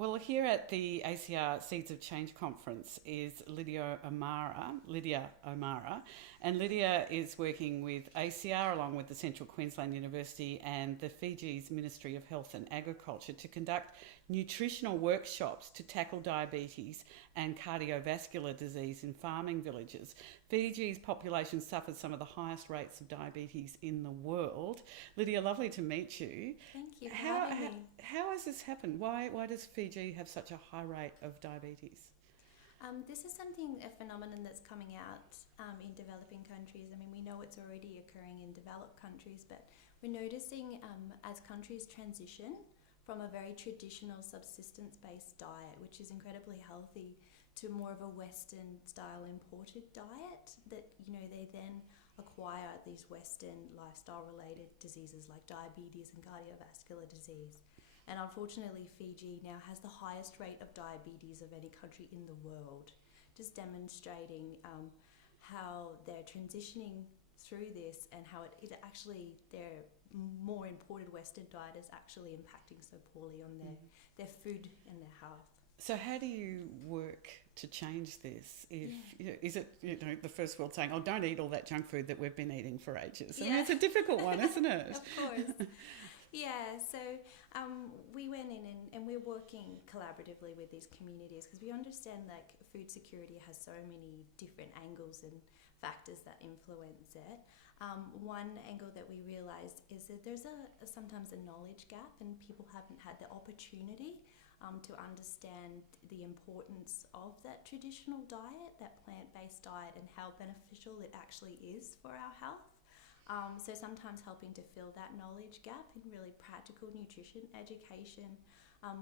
Well, here at the ACR Seeds of Change conference is Lydia O'Meara, and Lydia is working with ACR along with the Central Queensland University and the Fiji's Ministry of Health and Agriculture to conduct nutritional workshops to tackle diabetes and cardiovascular disease in farming villages. Fiji's population suffers some of the highest rates of diabetes in the world. Lydia, lovely to meet you. Thank you for having me. How has this happened? Why does Fiji have such a high rate of diabetes? This is a phenomenon that's coming out in developing countries. I mean, we know it's already occurring in developed countries, but we're noticing as countries transition from a very traditional subsistence-based diet, which is incredibly healthy, to more of a Western-style imported diet, that, you know, they then acquire these Western lifestyle-related diseases like diabetes and cardiovascular disease. And unfortunately, Fiji now has the highest rate of diabetes of any country in the world, just demonstrating how they're transitioning through this and how it actually, their more imported Western diet is actually impacting so poorly on their food and their health. So how do you work to change this? Is it the first world saying, "Oh, don't eat all that junk food that we've been eating for ages"? I mean, it's a difficult one, isn't it? Of course. Yeah, so we went in and we're working collaboratively with these communities because we understand like food security has so many different angles and factors that influence it. One angle that we realised is that there's sometimes a knowledge gap and people haven't had the opportunity to understand the importance of that traditional diet, that plant-based diet, and how beneficial it actually is for our health. So sometimes helping to fill that knowledge gap in really practical nutrition education,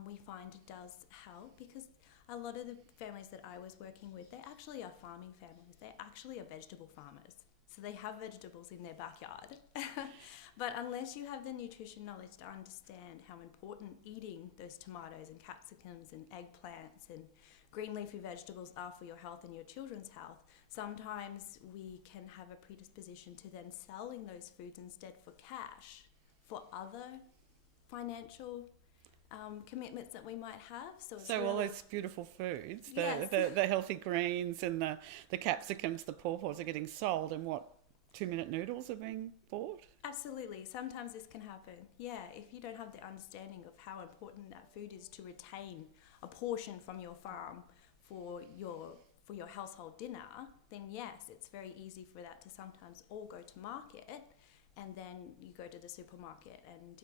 we find does help, because a lot of the families that I was working with, they actually are farming families. They actually are vegetable farmers. So they have vegetables in their backyard. But unless you have the nutrition knowledge to understand how important eating those tomatoes and capsicums and eggplants and green leafy vegetables are for your health and your children's health, sometimes we can have a predisposition to then selling those foods instead for cash for other financial commitments that we might have. So all those beautiful foods, Yes. the healthy greens and the capsicums, the pawpaws are getting sold, and what, 2-minute noodles are being bought? Absolutely. Sometimes this can happen. Yeah, if you don't have the understanding of how important that food is to retain a portion from your farm for your household dinner, then yes, it's very easy for that to sometimes all go to market, and then you go to the supermarket and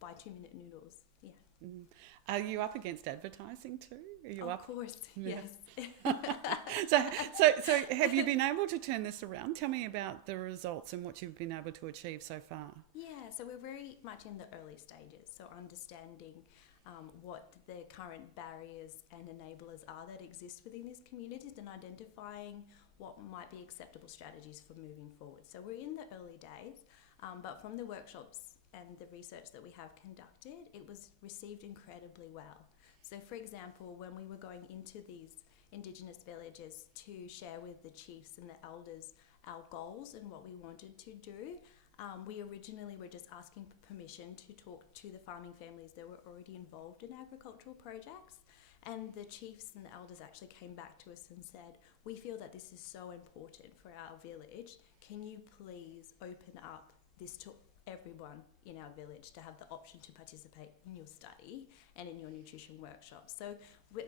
buy 2-minute noodles. Yeah. Are you up against advertising too? Are you Of course, yes. So have you been able to turn this around? Tell me about the results and what you've been able to achieve so far. Yeah, so we're very much in the early stages, so understanding what the current barriers and enablers are that exist within these communities and identifying what might be acceptable strategies for moving forward. So we're in the early days, but from the workshops and the research that we have conducted, it was received incredibly well. So for example, when we were going into these Indigenous villages to share with the chiefs and the elders our goals and what we wanted to do, we originally were just asking permission to talk to the farming families that were already involved in agricultural projects. And the chiefs and the elders actually came back to us and said, "We feel that this is so important for our village. Can you please open up this to everyone in our village to have the option to participate in your study and in your nutrition workshops?" So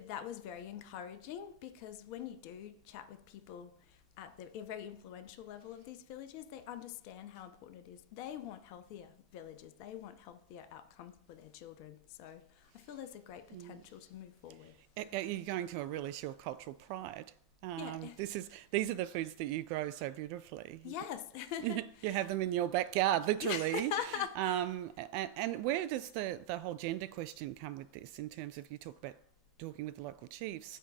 that was very encouraging, because when you do chat with people at the very influential level of these villages, they understand how important it is. They want healthier villages. They want healthier outcomes for their children. So I feel there's a great potential to move forward. You're going to really show cultural pride. Yeah. These are the foods that you grow so beautifully. Yes. You have them in your backyard, literally. And where does the whole gender question come with this, in terms of you talk about talking with the local chiefs?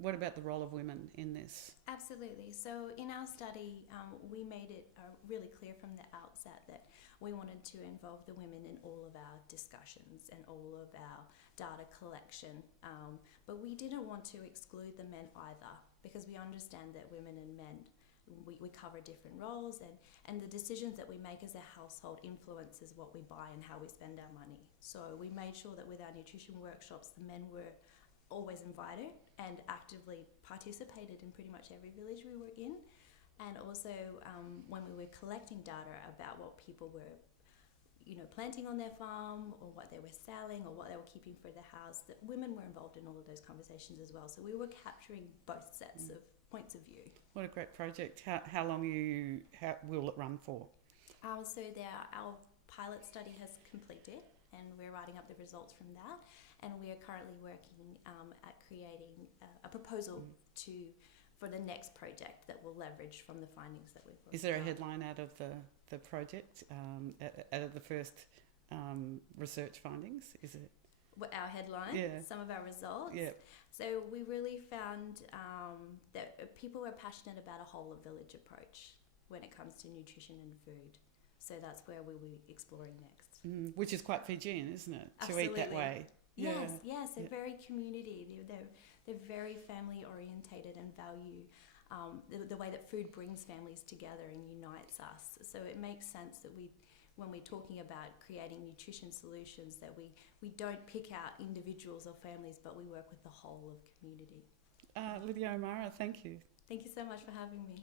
What about the role of women in this? Absolutely. So in our study, we made it really clear from the outset that we wanted to involve the women in all of our discussions and all of our data collection, but we didn't want to exclude the men either, because we understand that women and men we cover different roles, and the decisions that we make as a household influences what we buy and how we spend our money. So we made sure that with our nutrition workshops, the men were always invited and actively participated in pretty much every village we were in. And also when we were collecting data about what people were planting on their farm, or what they were selling, or what they were keeping for the house, that women were involved in all of those conversations as well. So we were capturing both sets of points of view. What a great project. How long will it run for? So our pilot study has completed, and we're writing up the results from that. And we are currently working at creating a proposal for the next project that will leverage from the findings that we've got. Is there a headline out of the project, out of the first research findings? Is it? Our headline, some of our results. Yeah. So we really found that people were passionate about a whole of village approach when it comes to nutrition and food. So that's where we will be exploring next. Which is quite Fijian, isn't it? Absolutely. To eat that way. Yes. They're very community. They're very family orientated and value the way that food brings families together and unites us. So it makes sense that when we're talking about creating nutrition solutions, that we don't pick out individuals or families, but we work with the whole of community. Lydia O'Meara, thank you. Thank you so much for having me.